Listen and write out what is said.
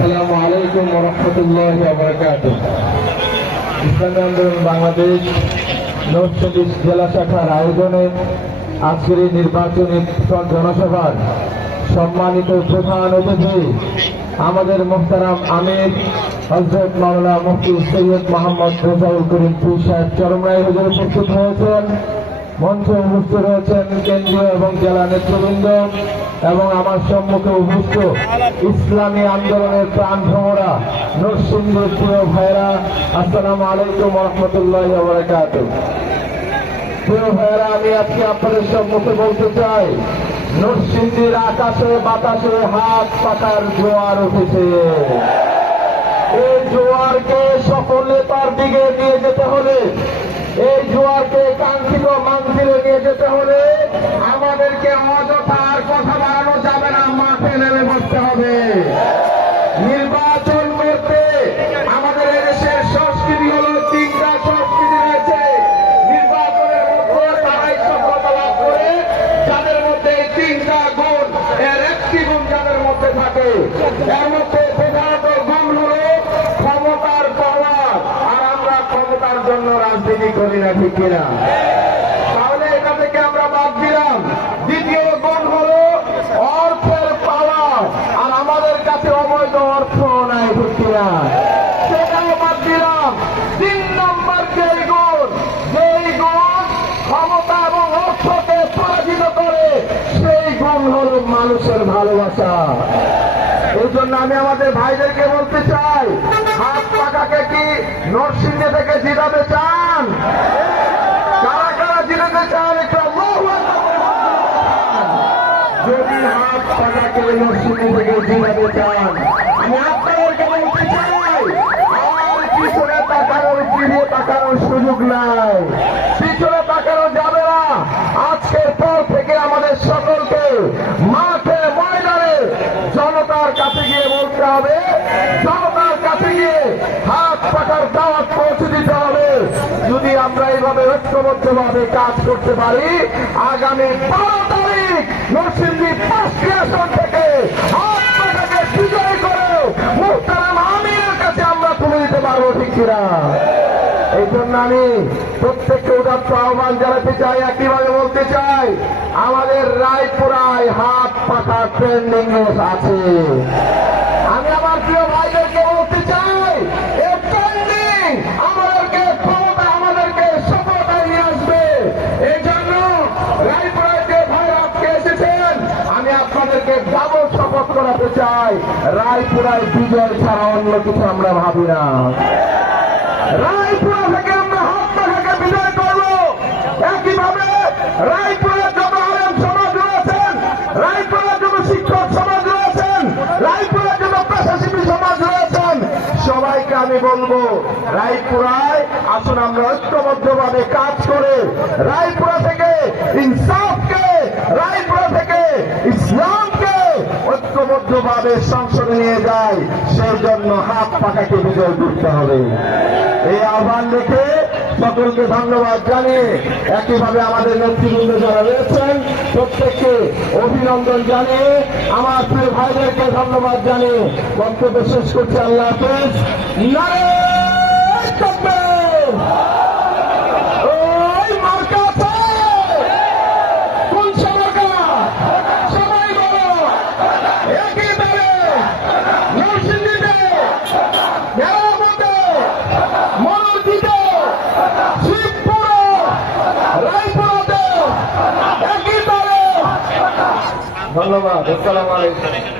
আসসালামু আলাইকুম ওয়া রাহমাতুল্লাহি ওয়া বারাকাতুহু। ইসলামী আন্দোলন বাংলাদেশ নরসিংদী জেলা শাখার আয়োজনে আজকের এই নির্বাচনী জনসভার সম্মানিত প্রধান অতিথি আমাদের মুহতারাম আমির হযরত মাওলানা মুফতি সৈয়দ মোহাম্মদ রেজাউল করিম পীর সাহেব চরমরায় হুজুর উপস্থিত হয়েছেন। মঞ্চে উপস্থিত রয়েছেন কেন্দ্রীয় এবং জেলা নেতৃবৃন্দ এবং আমার সম্মুখে উপস্থিত ইসলামী আন্দোলনের প্রাণ ভ্রমরা নরসিংদীর প্রিয় ভাইরা, আসসালামু আলাইকুম ওয়া রাহমাতুল্লাহি ওয়া বারাকাতুহু। প্রিয় ভাইরা, আমি আজকে আপনাদের সম্মুখে বলতে চাই, নরসিংদীর আকাশে বাতাসে হাত পাকার জোয়ার উঠেছে। এই জোয়ারকে সফল নেতার দিকে নিয়ে যেতে হলে, এই জোয়ারকে কাঙ্ক্ষিত মানচিত্রে নিয়ে যেতে হলে আমাদেরকে অযথা আর কথা বাড়ানো যাবে না, মাঠে নেমে বসতে হবে। নির্বাচন করতে আমাদের এদেশের সংস্কৃতি হলো তিনটা সংস্কৃতি রয়েছে। নির্বাচনের মধ্যে তারাই সফলতা লাভ করে যাদের মধ্যে এই তিনটা গুণ, এর একটি গুণ যাদের মধ্যে থাকে। এর মধ্যে প্রধানত গুণ হলো ক্ষমতার পাওয়ার, আর আমরা ক্ষমতার জন্য রাজনীতি করি না, ঠিক কিনা? তাহলে এটা থেকে আমরা বাদ দিলাম। দ্বিতীয় গুণ হলো অর্থের পাওয়ার, আর আমাদের কাছে অবৈধ অর্থ নাই, ঠিক কিনা? সেটাও বাদ দিলাম। 3 নম্বর যেই গুণ ক্ষমতা এবং অর্থকে পরাজিত করে, সেই গুণ হলো মানুষের ভালোবাসা। এই জন্য আমি আমাদের ভাইদেরকে বলতে চাই, হাত পাকাকে কি নরসিংদী থেকে জিতাতে চান? কারা কারা জিতাতে চান? একটু আল্লাহু আকবার। যদি হাত পাকাকে নরসিংদী থেকে জিতাতে চান, আমি আপনাদেরকে বলতে চাই, আর পিছনে তাকানোর, ফিরিয়ে তাকানোর সুযোগ নাই, পিছনে তাকানো যাবে না। আজকের পর থেকে আমাদের সকলকে মাঠে ময়দানে জনতার কাছে গিয়ে বলতে হবে, জনতার কাছে গিয়ে হাত পাকার দাওয়াত পৌঁছে দিতে হবে। যদি আমরা এইভাবে ঐক্যবদ্ধভাবে কাজ করতে পারি, আগামী 12 তারিখ নরসিংদী 5টি আসন থেকে হাত পাকাকে বিজয় করে মুহতারাম আমিরের কাছে আমরা তুলে দিতে পারবো, ঠিক কিনা? এই জন্য আমি প্রত্যেককে উদাত্ত আহ্বান জানাতে চাই, একইভাবে বলতে চাই, আমাদের রায়পুরায় হাত পাকা ট্রেন্ডিং আছে। আমি আমার প্রিয় ভাইদেরকে বলতে চাই, এই ট্রেন্ডিং আমাদেরকে ক্ষমতা, আমাদেরকে সফলতায় নিয়ে আসবে। এই জন্য রায়পুরায় যে ভাইরা আজকে এসেছেন, আমি আপনাদেরকে ডাবল শপথ করাতে চাই, রায়পুরায় বিজয় ছাড়া অন্য কিছু আমরা ভাবি না। রায়পুরা থেকে আমরা হাত পাখাকে বিজয় করব। একইভাবে রায়পুরের যত আলেম সমাজ রয়েছেন, রায়পুরের যত শিক্ষক সমাজ রয়েছেন, রায়পুরের যত পেশাজীবী সমাজ রয়েছেন, সবাইকে আমি বলবো, রায়পুরায় আসুন আমরা ঐক্যবদ্ধভাবে কাজ করে রায়পুরা থেকে ইনসাফকে, রায়পুরা থেকে ইসলামকে ঐক্যবদ্ধভাবে সংসদে নিয়ে যায়। সেই জন্য হাত পাকাকে বিজয় করতে হবে। এই আহ্বান রেখে সকলকে ধন্যবাদ জানিয়ে, একইভাবে আমাদের নেতৃবৃন্দ যারা রয়েছেন প্রত্যেককে অভিনন্দন জানিয়ে, আমার প্রিয় ভাইদেরকে ধন্যবাদ জানিয়ে বক্তব্য শেষ করছি। আল্লাহ হাফেজ। নারে তাকবীর। ওই মার্কা আছে, কোন মার্কা? সবাই বলো, একই দলে নরসিংদীতে, মনোরদিতে, শিবপুরে, রায়পুরাতে একই দলে। ধন্যবাদ। আসসালামু আলাইকুম।